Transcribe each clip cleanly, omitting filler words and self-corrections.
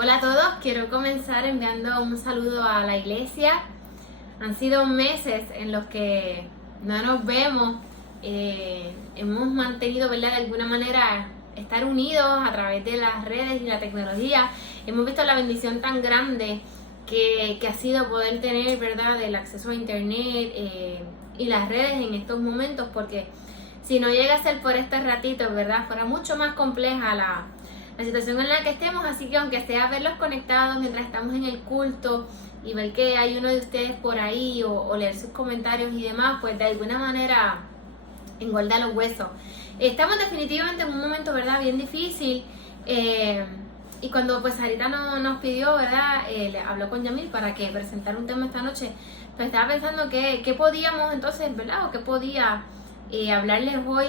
Hola a todos, quiero comenzar enviando un saludo a la iglesia. Han sido meses en los que no nos vemos, hemos mantenido, ¿verdad?, de alguna manera estar unidos a través de las redes y la tecnología. Hemos visto la bendición tan grande que ha sido poder tener, ¿verdad?, el acceso a internet y las redes en estos momentos, porque si no llega a ser por este ratito, ¿verdad?, fuera mucho más compleja la situación en la que estemos. Así que aunque sea verlos conectados mientras estamos en el culto y ver que hay uno de ustedes por ahí o leer sus comentarios y demás, pues de alguna manera engorda los huesos. Estamos definitivamente en un momento, ¿verdad?, bien difícil, y cuando pues Sarita nos pidió, ¿verdad?, habló con Yamil para que presentara un tema esta noche, pues estaba pensando que podíamos entonces, ¿verdad?, o que podía hablarles hoy.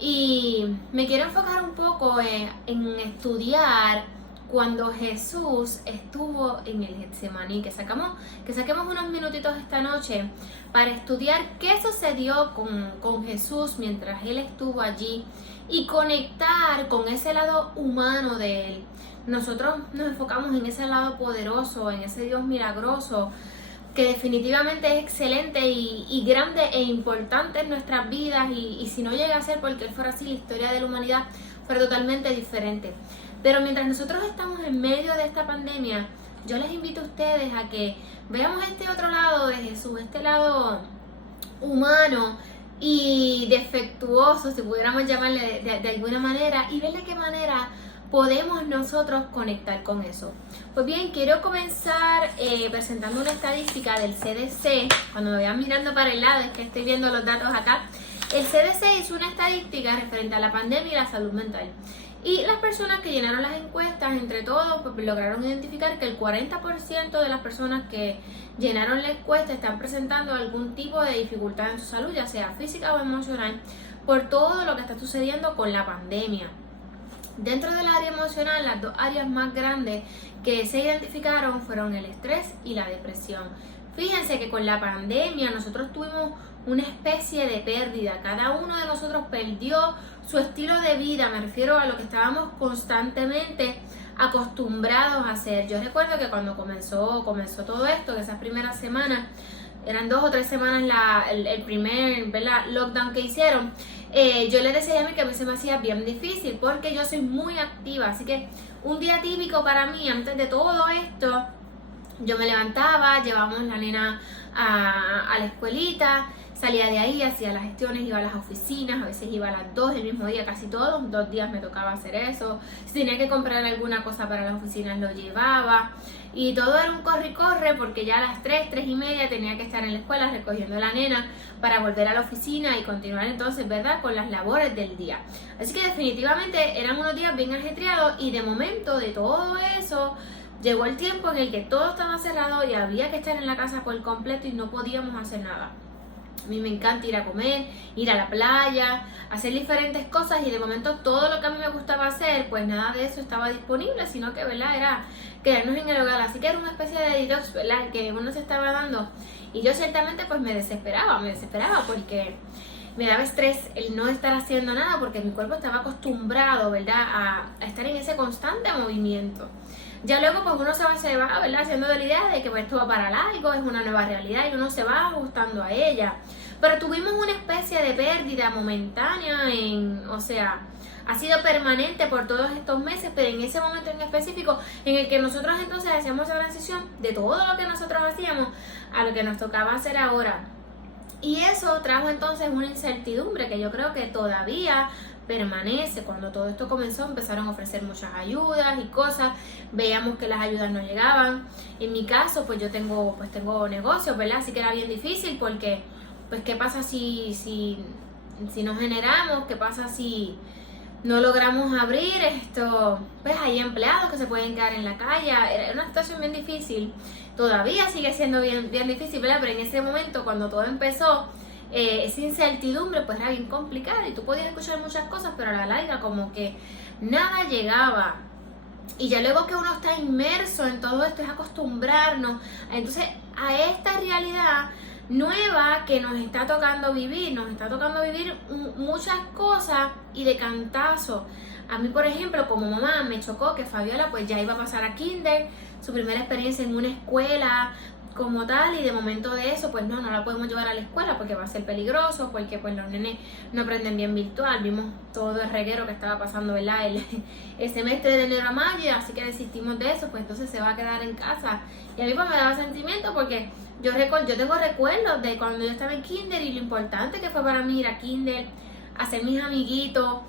Y me quiero enfocar un poco en estudiar cuando Jesús estuvo en el Getsemaní, que saquemos unos minutitos esta noche para estudiar qué sucedió con Jesús mientras Él estuvo allí y conectar con ese lado humano de Él. Nosotros nos enfocamos en ese lado poderoso, en ese Dios milagroso, que definitivamente es excelente y grande e importante en nuestras vidas, y si no llega a ser porque Él fuera así, la historia de la humanidad fuera totalmente diferente. Pero mientras nosotros estamos en medio de esta pandemia, yo les invito a ustedes a que veamos este otro lado de Jesús, este lado humano y defectuoso, si pudiéramos llamarle de alguna manera, y ver de qué manera podemos nosotros conectar con eso. Pues bien, quiero comenzar presentando una estadística del CDC. Cuando me vayan mirando para el lado, es que estoy viendo los datos acá. El CDC hizo una estadística referente a la pandemia y la salud mental. Y las personas que llenaron las encuestas, entre todos, pues lograron identificar que el 40% de las personas que llenaron la encuesta están presentando algún tipo de dificultad en su salud, ya sea física o emocional, por todo lo que está sucediendo con la pandemia. Dentro del área emocional, las dos áreas más grandes que se identificaron fueron el estrés y la depresión. Fíjense que con la pandemia nosotros tuvimos una especie de pérdida. Cada uno de nosotros perdió su estilo de vida, me refiero a lo que estábamos constantemente acostumbrados a hacer. Yo recuerdo que cuando comenzó todo esto, que esas primeras semanas, eran 2 o 3 semanas el primer, ¿verdad?, lockdown que hicieron, yo le decía a mí que a mí se me hacía bien difícil porque yo soy muy activa. Así que un día típico para mí, antes de todo esto, yo me levantaba, llevábamos la nena a la escuelita, salía de ahí, hacía las gestiones, iba a las oficinas, a veces iba a las 2 el mismo día, casi todos 2 días me tocaba hacer eso. Si tenía que comprar alguna cosa para las oficinas, lo llevaba. Y todo era un corre y corre, porque ya a las 3 y media tenía que estar en la escuela recogiendo a la nena para volver a la oficina y continuar entonces, ¿verdad?, con las labores del día. Así que definitivamente eran unos días bien ajetreados, y de momento de todo eso llegó el tiempo en el que todo estaba cerrado y había que estar en la casa por completo y no podíamos hacer nada. A mí me encanta ir a comer, ir a la playa, hacer diferentes cosas, y de momento todo lo que a mí me gustaba hacer, pues nada de eso estaba disponible, sino que, ¿verdad?, era quedarnos en el hogar. Así que era una especie de detox, ¿verdad?, que uno se estaba dando, y yo ciertamente pues me desesperaba porque me daba estrés el no estar haciendo nada, porque mi cuerpo estaba acostumbrado, ¿verdad?, a estar en ese constante movimiento. Ya luego pues uno se va, ¿verdad?, haciendo de la idea de que pues esto va para largo, es una nueva realidad, y uno se va ajustando a ella. Pero tuvimos una especie de pérdida momentánea, o sea, ha sido permanente por todos estos meses, pero en ese momento en específico en el que nosotros entonces hacíamos la transición de todo lo que nosotros hacíamos a lo que nos tocaba hacer ahora. Y eso trajo entonces una incertidumbre que yo creo que todavía permanece. Cuando todo esto comenzó, empezaron a ofrecer muchas ayudas y cosas, veíamos que las ayudas no llegaban. En mi caso, pues yo tengo negocios, ¿verdad? Así que era bien difícil porque, pues, ¿qué pasa si no generamos? ¿Qué pasa si no logramos abrir esto? Pues hay empleados que se pueden quedar en la calle. Era una situación bien difícil. Todavía sigue siendo bien difícil, ¿verdad? Pero en ese momento, cuando todo empezó, esa incertidumbre pues era bien complicada, y tú podías escuchar muchas cosas, pero a la larga como que nada llegaba. Y ya luego que uno está inmerso en todo esto, es acostumbrarnos entonces a esta realidad nueva que nos está tocando vivir muchas cosas y de cantazo. A mí, por ejemplo, como mamá, me chocó que Fabiola pues ya iba a pasar a kinder, su primera experiencia en una escuela como tal, y de momento de eso pues no la podemos llevar a la escuela porque va a ser peligroso, porque pues los nenes no aprenden bien virtual. Vimos todo el reguero que estaba pasando, ¿verdad? El semestre de enero a mayo, así que desistimos de eso, pues entonces se va a quedar en casa. Y a mí pues me daba sentimiento porque yo tengo recuerdos de cuando yo estaba en kinder y lo importante que fue para mí ir a kinder, hacer mis amiguitos,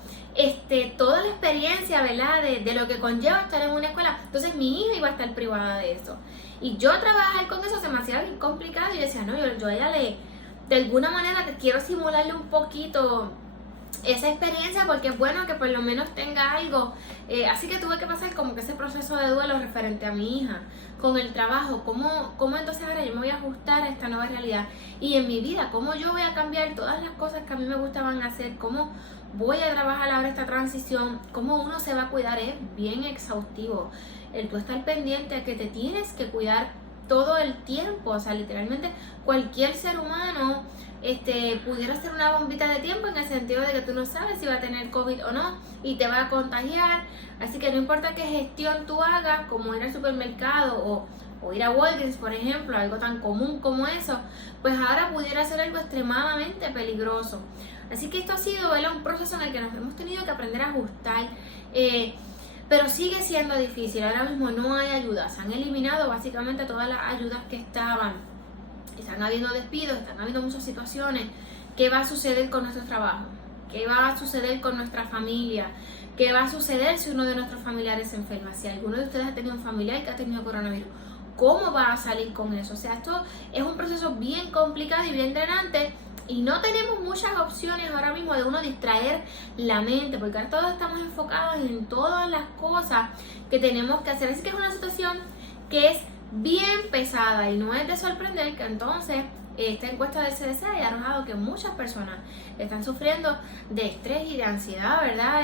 toda la experiencia, ¿verdad? De lo que conlleva estar en una escuela. Entonces mi hija iba a estar privada de eso. Y yo trabajar con eso se me hacía bien complicado. Y yo decía, no, yo a ella de alguna manera quiero simularle un poquito esa experiencia porque es bueno que por lo menos tenga algo. Así que tuve que pasar como que ese proceso de duelo referente a mi hija con el trabajo. ¿Cómo entonces ahora yo me voy a ajustar a esta nueva realidad? Y en mi vida, ¿cómo yo voy a cambiar todas las cosas que a mí me gustaban hacer? ¿Cómo voy a trabajar ahora esta transición? ¿Cómo uno se va a cuidar? Es bien exhaustivo el tú estar pendiente a que te tienes que cuidar todo el tiempo. O sea, literalmente cualquier ser humano pudiera ser una bombita de tiempo, en el sentido de que tú no sabes si va a tener COVID o no y te va a contagiar. Así que no importa qué gestión tú hagas, como ir al supermercado o ir a Walgreens, por ejemplo, algo tan común como eso, pues ahora pudiera ser algo extremadamente peligroso. Así que esto ha sido, ¿verdad?, un proceso en el que nos hemos tenido que aprender a ajustar, pero sigue siendo difícil. Ahora mismo no hay ayuda, se han eliminado básicamente todas las ayudas que estaban. Están habiendo despidos, están habiendo muchas situaciones. ¿Qué va a suceder con nuestro trabajo? ¿Qué va a suceder con nuestra familia? ¿Qué va a suceder si uno de nuestros familiares se enferma? Si alguno de ustedes ha tenido un familiar que ha tenido coronavirus, ¿cómo va a salir con eso? O sea, esto es un proceso bien complicado y bien drenante, y no tenemos muchas opciones ahora mismo de uno distraer la mente, porque ahora todos estamos enfocados en todas las cosas que tenemos que hacer. Así que es una situación que es bien pesada, y no es de sorprender que entonces esta encuesta del CDC haya arrojado que muchas personas están sufriendo de estrés y de ansiedad, ¿verdad?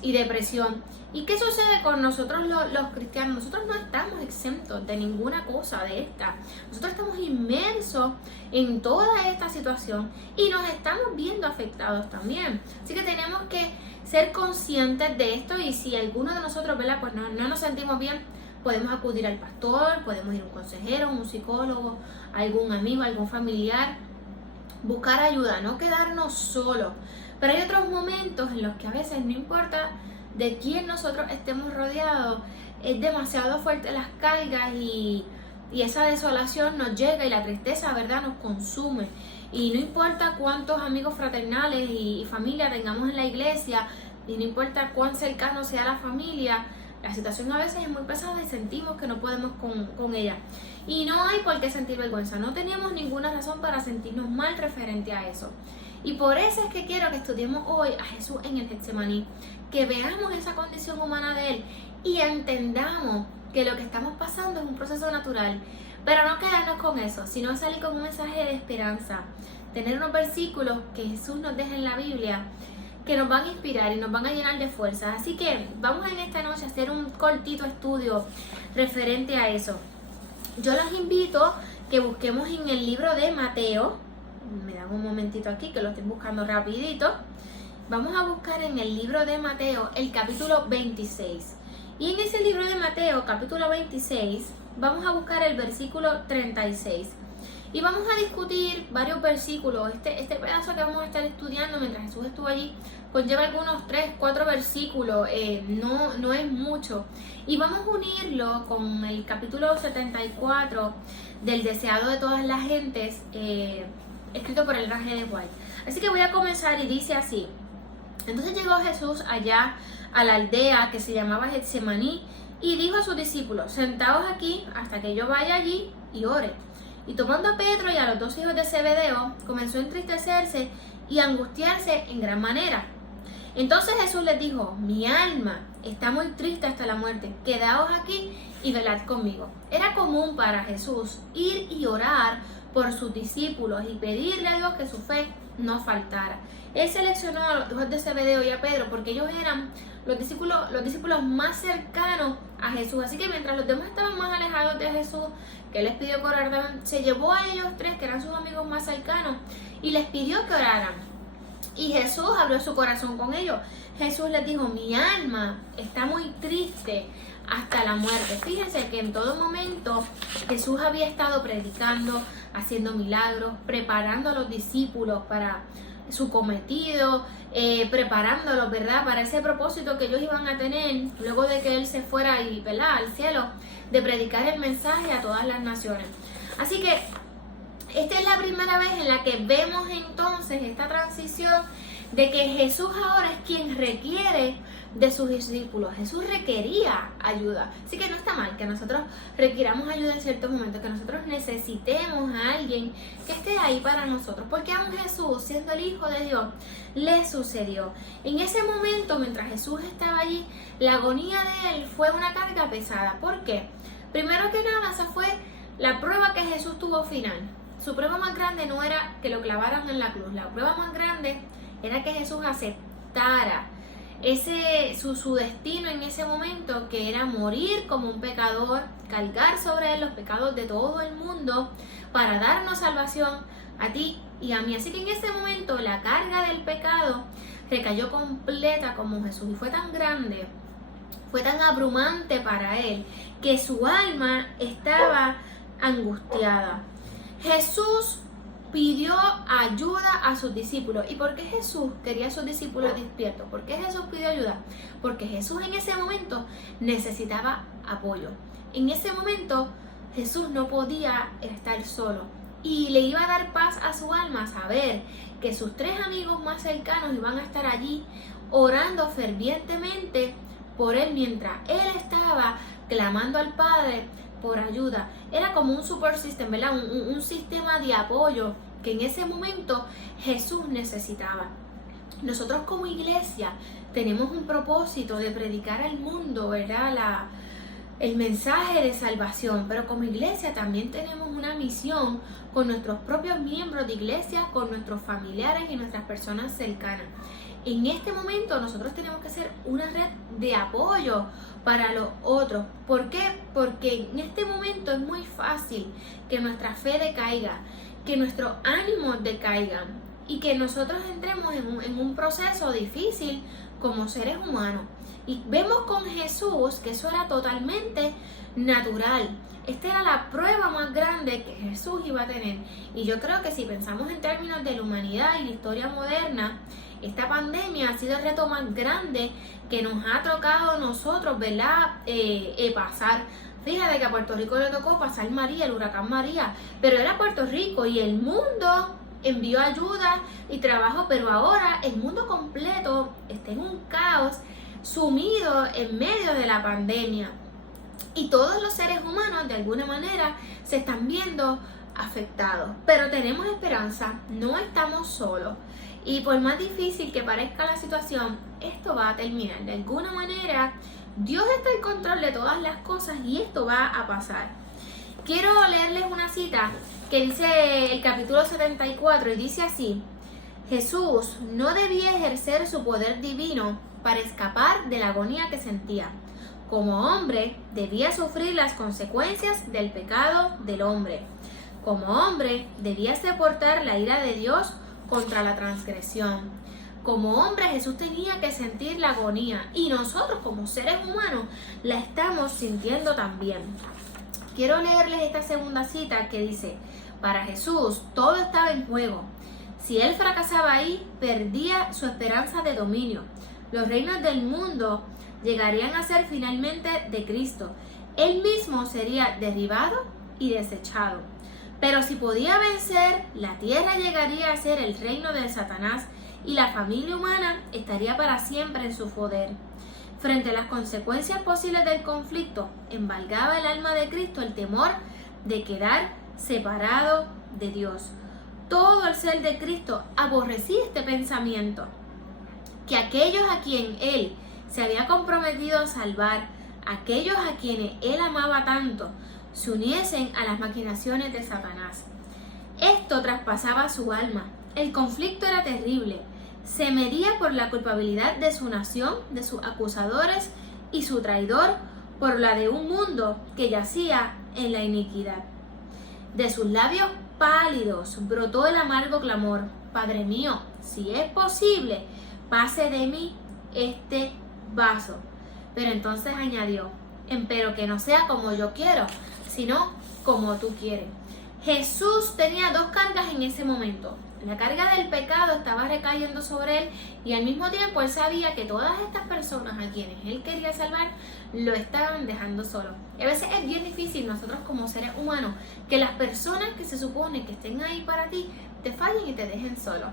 Y depresión. ¿Y qué sucede con nosotros los cristianos? Nosotros no estamos exentos de ninguna cosa de esta. Nosotros estamos inmersos en toda esta situación y nos estamos viendo afectados también. Así que tenemos que ser conscientes de esto, y si alguno de nosotros, ¿verdad?, pues no nos sentimos bien, podemos acudir al pastor, podemos ir a un consejero, un psicólogo, algún amigo, algún familiar, buscar ayuda, no quedarnos solos. Pero hay otros momentos en los que a veces no importa de quién nosotros estemos rodeados, es demasiado fuerte las cargas y esa desolación nos llega, y la tristeza, ¿verdad?, nos consume. Y no importa cuántos amigos fraternales y familia tengamos en la iglesia, y no importa cuán cercano sea la familia, la situación a veces es muy pesada y sentimos que no podemos con ella. Y no hay por qué sentir vergüenza, no tenemos ninguna razón para sentirnos mal referente a eso. Y por eso es que quiero que estudiemos hoy a Jesús en el Getsemaní, que veamos esa condición humana de Él y entendamos que lo que estamos pasando es un proceso natural. Pero no quedarnos con eso, sino salir con un mensaje de esperanza, tener unos versículos que Jesús nos deja en la Biblia, que nos van a inspirar y nos van a llenar de fuerza. Así que vamos en esta noche a hacer un cortito estudio referente a eso. Yo los invito que busquemos en el libro de Mateo. Me dan un momentito aquí que lo estoy buscando rapidito. Vamos a buscar en el libro de Mateo el capítulo 26. Y en ese libro de Mateo, capítulo 26, vamos a buscar el versículo 36. Y vamos a discutir varios versículos. Este pedazo que vamos a estar estudiando mientras Jesús estuvo allí conlleva algunos 3, 4 versículos, no es mucho. Y vamos a unirlo con el capítulo 74 del deseado de todas las gentes, escrito por el G. de White. Así que voy a comenzar, y dice así: entonces llegó Jesús allá a la aldea que se llamaba Getsemaní, y dijo a sus discípulos: sentaos aquí hasta que yo vaya allí y ore. Y tomando a Pedro y a los 2 hijos de Zebedeo, comenzó a entristecerse y a angustiarse en gran manera. Entonces Jesús les dijo: mi alma está muy triste hasta la muerte, quedaos aquí y velad conmigo. Era común para Jesús ir y orar por sus discípulos y pedirle a Dios que su fe no faltara. Él seleccionó a los hijos de Zebedeo y a Pedro porque ellos eran los discípulos más cercanos a Jesús. Así que mientras los demás estaban más alejados de Jesús, que él les pidió que oraran, se llevó a ellos 3, que eran sus amigos más cercanos, y les pidió que oraran. Y Jesús abrió su corazón con ellos. Jesús les dijo, mi alma está muy triste hasta la muerte. Fíjense que en todo momento Jesús había estado predicando, haciendo milagros, preparando a los discípulos para su cometido, preparándolos, ¿verdad?, para ese propósito que ellos iban a tener luego de que Él se fuera y, ¿verdad?, al cielo, de predicar el mensaje a todas las naciones. Así que esta es la primera vez en la que vemos entonces esta transición de que Jesús ahora es quien requiere de sus discípulos. Jesús requería ayuda. Así que no está mal que nosotros requiramos ayuda en ciertos momentos, que nosotros necesitemos a alguien que esté ahí para nosotros. Porque aún Jesús, siendo el Hijo de Dios, le sucedió. En ese momento, mientras Jesús estaba allí, la agonía de Él fue una carga pesada. ¿Por qué? Primero que nada, esa fue la prueba que Jesús tuvo final. Su prueba más grande no era que lo clavaran en la cruz. La prueba más grande era que Jesús aceptara su destino en ese momento, que era morir como un pecador, cargar sobre él los pecados de todo el mundo para darnos salvación a ti y a mí. Así que en ese momento la carga del pecado recayó completa como Jesús, y fue tan grande, fue tan abrumante para él, que su alma estaba angustiada. Jesús pidió ayuda a sus discípulos. ¿Y por qué Jesús quería a sus discípulos despiertos? ¿Por qué Jesús pidió ayuda? Porque Jesús en ese momento necesitaba apoyo. En ese momento Jesús no podía estar solo, y le iba a dar paz a su alma saber que sus 3 amigos más cercanos iban a estar allí orando fervientemente por él mientras él estaba clamando al Padre por ayuda. Era como un support system, ¿verdad? Un sistema de apoyo que en ese momento Jesús necesitaba. Nosotros como iglesia tenemos un propósito de predicar al mundo, ¿verdad?, el mensaje de salvación, pero como iglesia también tenemos una misión con nuestros propios miembros de iglesia, con nuestros familiares y nuestras personas cercanas. En este momento nosotros tenemos que ser una red de apoyo para los otros. ¿Por qué? Porque en este momento es muy fácil que nuestra fe decaiga, que nuestros ánimos decaigan y que nosotros entremos en un proceso difícil como seres humanos. Y vemos con Jesús que eso era totalmente natural. Esta era la prueba más grande que Jesús iba a tener. Y yo creo que si pensamos en términos de la humanidad y la historia moderna, esta pandemia ha sido el reto más grande que nos ha tocado a nosotros, ¿verdad?, pasar. Fíjate que a Puerto Rico le tocó pasar María, el huracán María, pero era Puerto Rico y el mundo envió ayuda y trabajo, pero ahora el mundo completo está en un caos, sumido en medio de la pandemia. Y todos los seres humanos de alguna manera se están viendo afectados. Pero tenemos esperanza, no estamos solos. Y por más difícil que parezca la situación, esto va a terminar. De alguna manera, Dios está en control de todas las cosas y esto va a pasar. Quiero leerles una cita que dice el capítulo 74 y dice así: Jesús no debía ejercer su poder divino para escapar de la agonía que sentía. Como hombre, debía sufrir las consecuencias del pecado del hombre. Como hombre, debía soportar la ira de Dios contra la transgresión. Como hombre, Jesús tenía que sentir la agonía, y nosotros como seres humanos la estamos sintiendo también. Quiero leerles esta segunda cita que dice: para Jesús todo estaba en juego. Si él fracasaba ahí, perdía su esperanza de dominio. Los reinos del mundo llegarían a ser finalmente de Cristo. Él mismo sería derribado y desechado. Pero si podía vencer, la tierra llegaría a ser el reino de Satanás y la familia humana estaría para siempre en su poder. Frente a las consecuencias posibles del conflicto, embargaba el alma de Cristo el temor de quedar separado de Dios. Todo el ser de Cristo aborrecía este pensamiento, que aquellos a quien Él se había comprometido a salvar, aquellos a quienes Él amaba tanto, se uniesen a las maquinaciones de Satanás. Esto traspasaba su alma. El conflicto era terrible. Se medía por la culpabilidad de su nación, de sus acusadores, y su traidor por la de un mundo que yacía en la iniquidad. De sus labios pálidos brotó el amargo clamor: Padre mío, si es posible, pase de mí este vaso. Pero entonces añadió, empero que no sea como yo quiero, sino como tú quieres. Jesús tenía dos cargas en ese momento. La carga del pecado estaba recayendo sobre él y al mismo tiempo él sabía que todas estas personas a quienes él quería salvar lo estaban dejando solo. Y a veces es bien difícil nosotros como seres humanos que las personas que se supone que estén ahí para ti te fallen y te dejen solo.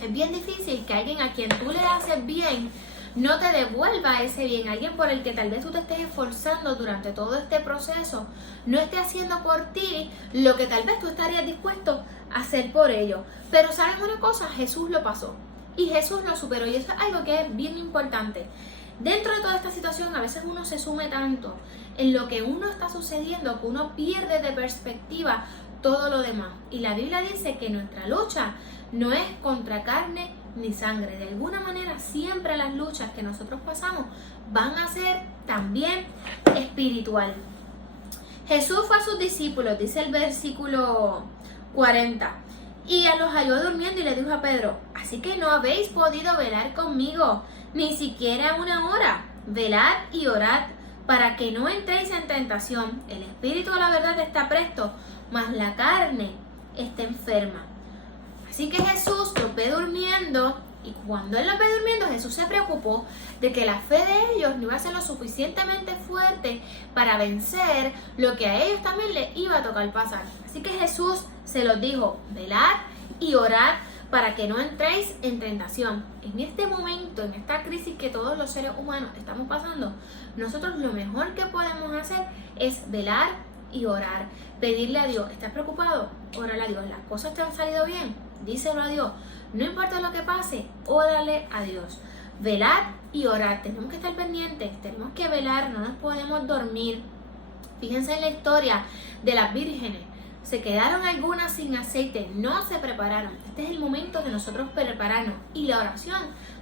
Es bien difícil que alguien a quien tú le haces bien no te devuelva ese bien. Alguien por el que tal vez tú te estés esforzando durante todo este proceso no esté haciendo por ti lo que tal vez tú estarías dispuesto a hacer por ellos. Pero ¿saben una cosa? Jesús lo pasó y Jesús lo superó, y eso es algo que es bien importante. Dentro de toda esta situación a veces uno se sume tanto en lo que uno está sucediendo que uno pierde de perspectiva todo lo demás. Y la Biblia dice que nuestra lucha no es contra carne ni sangre. De alguna manera siempre las luchas que nosotros pasamos van a ser también espiritual. Jesús fue a sus discípulos, dice el versículo 40, y los halló durmiendo y le dijo a Pedro, así que no habéis podido velar conmigo ni siquiera una hora. Velad y orad para que no entréis en tentación. El espíritu a la verdad está presto, mas la carne está enferma. Así que Jesús los ve durmiendo, y cuando él los ve durmiendo, Jesús se preocupó de que la fe de ellos no iba a ser lo suficientemente fuerte para vencer lo que a ellos también les iba a tocar pasar. Así que Jesús se los dijo, velad y orad para que no entréis en tentación. En este momento, en esta crisis que todos los seres humanos estamos pasando, nosotros lo mejor que podemos hacer es velar y orar, pedirle a Dios. ¿Estás preocupado? Órale a Dios. ¿Las cosas te han salido bien? Díselo a Dios. No importa lo que pase, órale a Dios. Velar y orar. Tenemos que estar pendientes, tenemos que velar, no nos podemos dormir. Fíjense en la historia de las vírgenes. Se quedaron algunas sin aceite, no se prepararon. Este es el momento de nosotros prepararnos, y la oración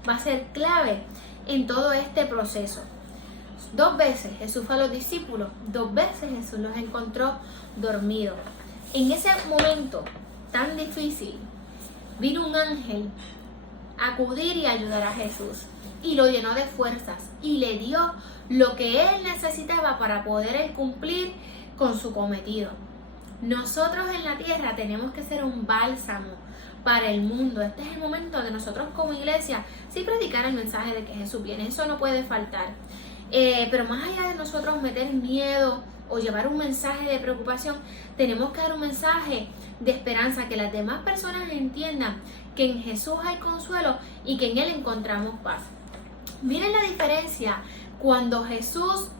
va a ser clave en todo este proceso. 2 veces Jesús fue a los discípulos, 2 veces Jesús los encontró dormidos. En ese momento tan difícil, vino un ángel a acudir y ayudar a Jesús, y lo llenó de fuerzas y le dio lo que él necesitaba para poder cumplir con su cometido. Nosotros en la tierra tenemos que ser un bálsamo para el mundo. Este es el momento de nosotros como iglesia sí predicar el mensaje de que Jesús viene, eso no puede faltar. Pero más allá de nosotros meter miedo o llevar un mensaje de preocupación, tenemos que dar un mensaje de esperanza, que las demás personas entiendan que en Jesús hay consuelo y que en Él encontramos paz. Miren la diferencia cuando Jesús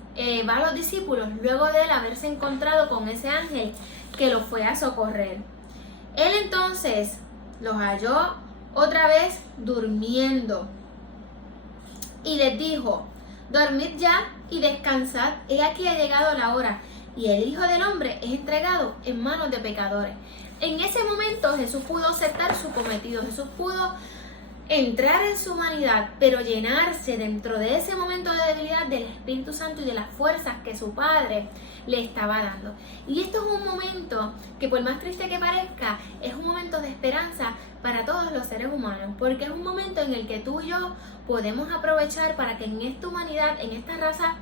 va a los discípulos luego de él haberse encontrado con ese ángel que los fue a socorrer. Él entonces los halló otra vez durmiendo y les dijo, dormid ya y descansad, he aquí ha llegado la hora, y el Hijo del Hombre es entregado en manos de pecadores. En ese momento Jesús pudo aceptar su cometido, Jesús pudo entrar en su humanidad, pero llenarse dentro de ese momento de debilidad del Espíritu Santo y de las fuerzas que su Padre le estaba dando. Y esto es un momento que, por más triste que parezca, es un momento de esperanza para todos los seres humanos, porque es un momento en el que tú y yo podemos aprovechar para que en esta humanidad, en esta raza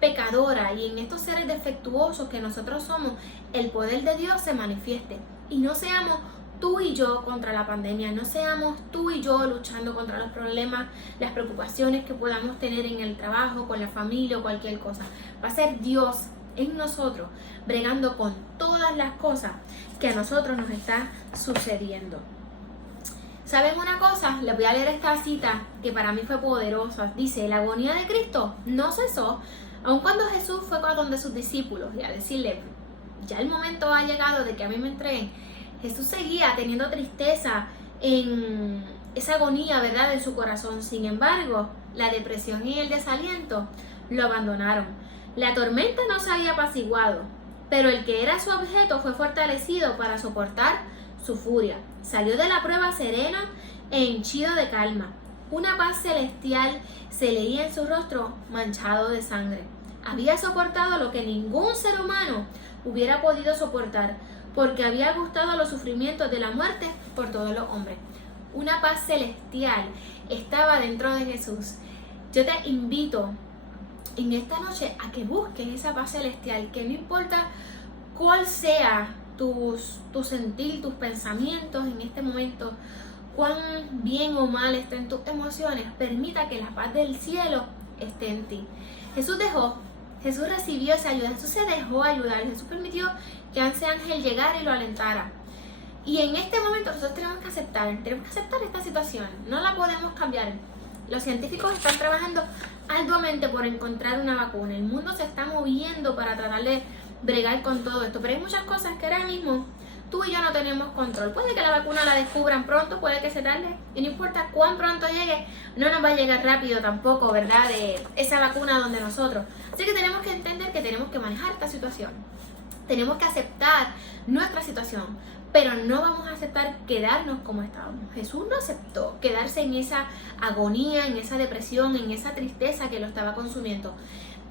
pecadora y en estos seres defectuosos que nosotros somos, el poder de Dios se manifieste y no seamos tú y yo contra la pandemia, no seamos tú y yo luchando contra los problemas, las preocupaciones que podamos tener en el trabajo, con la familia o cualquier cosa. Va a ser Dios en nosotros, bregando con todas las cosas que a nosotros nos está sucediendo. ¿Saben una cosa? Les voy a leer esta cita que para mí fue poderosa. Dice, la agonía de Cristo no cesó, aun cuando Jesús fue a donde sus discípulos y a decirle, ya el momento ha llegado de que a mí me entreguen. Jesús seguía teniendo tristeza en esa agonía, ¿verdad?, en su corazón. Sin embargo, la depresión y el desaliento lo abandonaron. La tormenta no se había apaciguado, pero el que era su objeto fue fortalecido para soportar su furia. Salió de la prueba serena e henchido de calma. Una paz celestial se leía en su rostro manchado de sangre. Había soportado lo que ningún ser humano hubiera podido soportar, porque había gustado los sufrimientos de la muerte por todos los hombres. una paz celestial estaba dentro de Jesús. Yo te invito en esta noche a que busques esa paz celestial, que no importa cuál sea tu sentir, tus pensamientos en este momento, cuán bien o mal estén tus emociones, permita que la paz del cielo esté en ti. Jesús recibió esa ayuda, Jesús se dejó ayudar, Jesús permitió que ese ángel llegara y lo alentara. Y en este momento nosotros tenemos que aceptar esta situación, no la podemos cambiar. Los científicos están trabajando arduamente por encontrar una vacuna, el mundo se está moviendo para tratar de bregar con todo esto, pero hay muchas cosas que ahora mismo tú y yo no tenemos control. Puede que la vacuna la descubran pronto, puede que se tarde, y no importa cuán pronto llegue, no nos va a llegar rápido tampoco, ¿verdad?, de esa vacuna donde nosotros. Así que tenemos que entender que tenemos que manejar esta situación, tenemos que aceptar nuestra situación, pero no vamos a aceptar quedarnos como estábamos. Jesús no aceptó quedarse en esa agonía, en esa depresión, en esa tristeza que lo estaba consumiendo.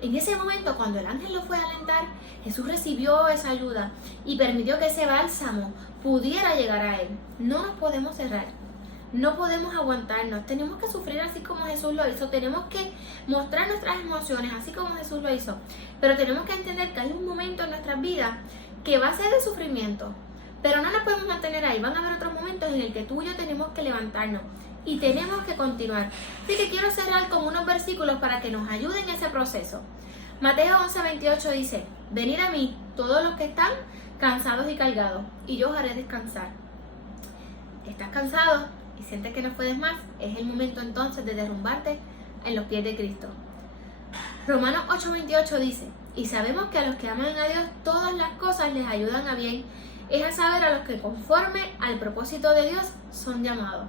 En ese momento, cuando el ángel lo fue a alentar, Jesús recibió esa ayuda y permitió que ese bálsamo pudiera llegar a él. No nos podemos cerrar, no podemos aguantarnos, tenemos que sufrir así como Jesús lo hizo, tenemos que mostrar nuestras emociones así como Jesús lo hizo, pero tenemos que entender que hay un momento en nuestras vidas que va a ser de sufrimiento, pero no nos podemos mantener ahí. Van a haber otros momentos en el que tú y yo tenemos que levantarnos y tenemos que continuar. Así que quiero cerrar con unos versículos para que nos ayuden en ese proceso. Mateo 11:28 dice: venid a mí todos los que están cansados y cargados, y yo os haré descansar. ¿Estás cansado y sientes que no puedes más? Es el momento entonces de derrumbarte en los pies de Cristo. Romanos 8:28 dice: y sabemos que a los que aman a Dios todas las cosas les ayudan a bien, es a saber a los que conforme al propósito de Dios son llamados.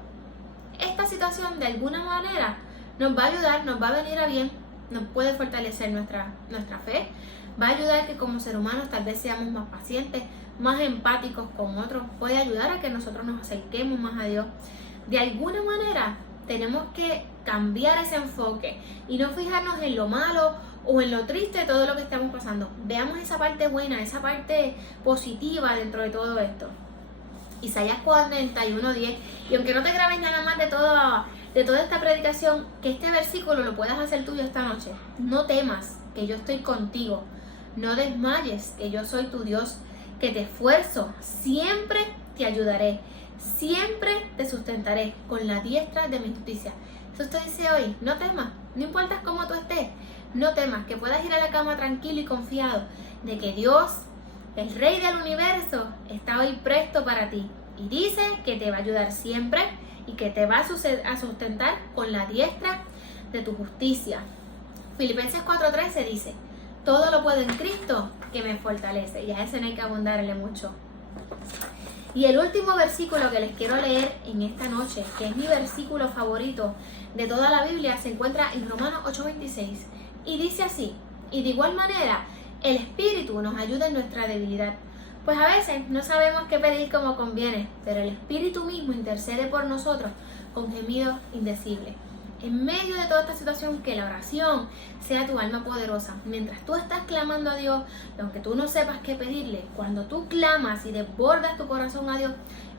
Esta situación de alguna manera nos va a ayudar, nos va a venir a bien, nos puede fortalecer nuestra fe, va a ayudar que como seres humanos tal vez seamos más pacientes, más empáticos con otros, puede ayudar a que nosotros nos acerquemos más a Dios. De alguna manera tenemos que cambiar ese enfoque y no fijarnos en lo malo o en lo triste de todo lo que estamos pasando. Veamos esa parte buena, esa parte positiva dentro de todo esto. Isaías 41:10. Y aunque no te grabes nada más de toda esta predicación, que este versículo lo puedas hacer tuyo esta noche. No temas, que yo estoy contigo. No desmayes, que yo soy tu Dios, que te esfuerzo, siempre te ayudaré, siempre te sustentaré con la diestra de mi justicia. Eso te dice hoy: no temas, no importa cómo tú estés, no temas, que puedas ir a la cama tranquilo y confiado de que Dios, el Rey del universo, está hoy presto para ti. Y dice que te va a ayudar siempre y que te va a sustentar con la diestra de tu justicia. Filipenses 4:13 dice: todo lo puedo en Cristo que me fortalece. Y a ese no hay que abundarle mucho. Y el último versículo que les quiero leer en esta noche, que es mi versículo favorito de toda la Biblia, se encuentra en Romanos 8:26. Y dice así: y de igual manera, el Espíritu nos ayuda en nuestra debilidad. Pues a veces no sabemos qué pedir como conviene, pero el Espíritu mismo intercede por nosotros con gemidos indecibles. En medio de toda esta situación, que la oración sea tu alma poderosa. Mientras tú estás clamando a Dios, aunque tú no sepas qué pedirle, cuando tú clamas y desbordas tu corazón a Dios,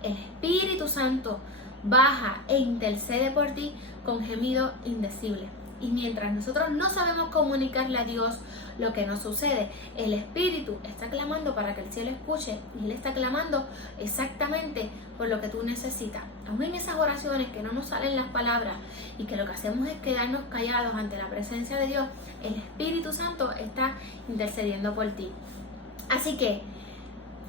el Espíritu Santo baja e intercede por ti con gemidos indecibles. Y mientras nosotros no sabemos comunicarle a Dios lo que nos sucede, el Espíritu está clamando para que el cielo escuche, y Él está clamando exactamente por lo que tú necesitas. Aún en esas oraciones que no nos salen las palabras y que lo que hacemos es quedarnos callados ante la presencia de Dios, el Espíritu Santo está intercediendo por ti. Así que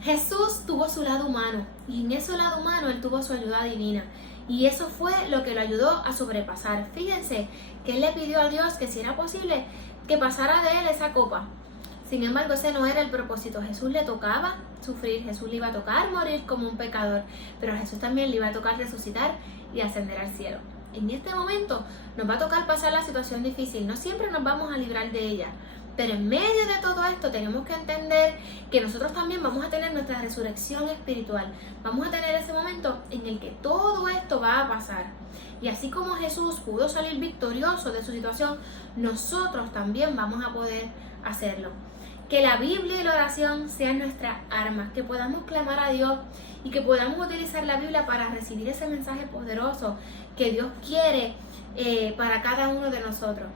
Jesús tuvo su lado humano, y en ese lado humano Él tuvo su ayuda divina. Y eso fue lo que lo ayudó a sobrepasar. Fíjense que Él le pidió a Dios que si era posible que pasara de Él esa copa. Sin embargo, ese no era el propósito. Jesús le tocaba sufrir, Jesús le iba a tocar morir como un pecador, pero a Jesús también le iba a tocar resucitar y ascender al cielo. En este momento nos va a tocar pasar la situación difícil. No siempre nos vamos a librar de ella, pero en medio de todo esto tenemos que entender que nosotros también vamos a tener nuestra resurrección espiritual. Vamos a tener ese momento en el que todo esto va a pasar. Y así como Jesús pudo salir victorioso de su situación, nosotros también vamos a poder hacerlo. Que la Biblia y la oración sean nuestras armas, que podamos clamar a Dios y que podamos utilizar la Biblia para recibir ese mensaje poderoso que Dios quiere para cada uno de nosotros.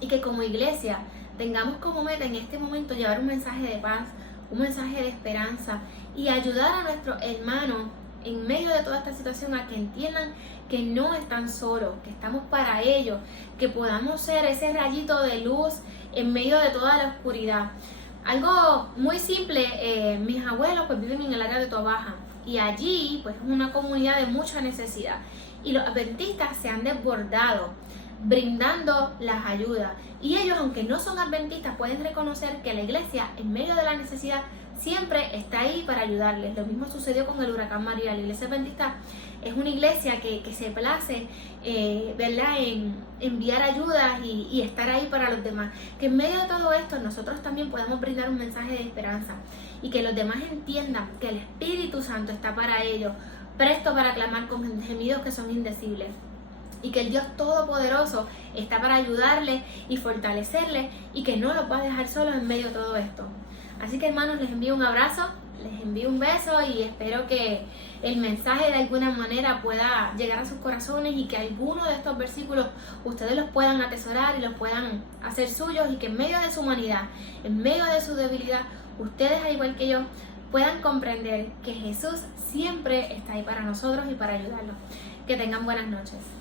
Y que como iglesia tengamos como meta en este momento llevar un mensaje de paz, un mensaje de esperanza y ayudar a nuestros hermanos en medio de toda esta situación a que entiendan que no están solos, que estamos para ellos, que podamos ser ese rayito de luz en medio de toda la oscuridad. Algo muy simple, mis abuelos pues viven en el área de Toabaja y allí pues es una comunidad de mucha necesidad y los adventistas se han desbordado brindando las ayudas y ellos, aunque no son adventistas, pueden reconocer que la iglesia en medio de la necesidad siempre está ahí para ayudarles. Lo mismo sucedió con el huracán María. La iglesia adventista es una iglesia que se place ¿verdad? En enviar ayudas y estar ahí para los demás. Que en medio de todo esto nosotros también podemos brindar un mensaje de esperanza y que los demás entiendan que el Espíritu Santo está para ellos, presto para clamar con gemidos que son indecibles. Y que el Dios Todopoderoso está para ayudarles y fortalecerles y que no los va a dejar solos en medio de todo esto. Así que hermanos, les envío un abrazo, les envío un beso y espero que el mensaje de alguna manera pueda llegar a sus corazones y que alguno de estos versículos ustedes los puedan atesorar y los puedan hacer suyos y que en medio de su humanidad, en medio de su debilidad, ustedes al igual que yo puedan comprender que Jesús siempre está ahí para nosotros y para ayudarlos. Que tengan buenas noches.